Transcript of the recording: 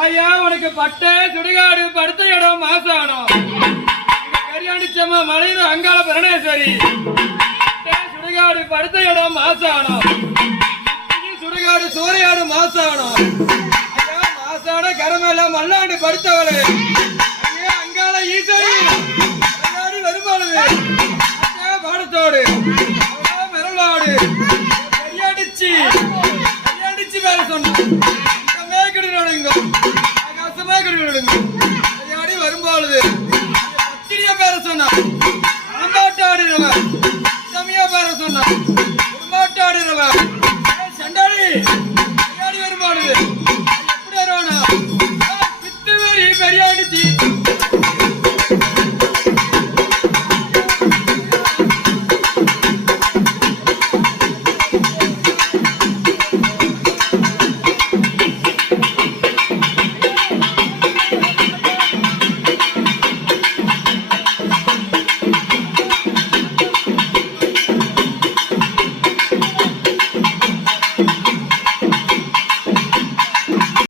ஐயா உனக்கு பட்டை சுடுகாடு படுத்த இடம் மாசானம் கரியாண்டிச்சம்மா மலையில அங்காள பரணேஸ்வரி சுடுகாடு படுத்த இடம் மாசானம் சுடுகாடு சூறையாடு மாசானம் ஐயா மாசான கரமேல மல்லாண்டு படுத்தவளே ஐயா அங்காள ஈஸ்வரி வருமானது பாடத்தோடு மிரளாடு கரியாடிச்சு வேலை சொன்ன ஆகாசமா கிடுங்க வரும்பாளுது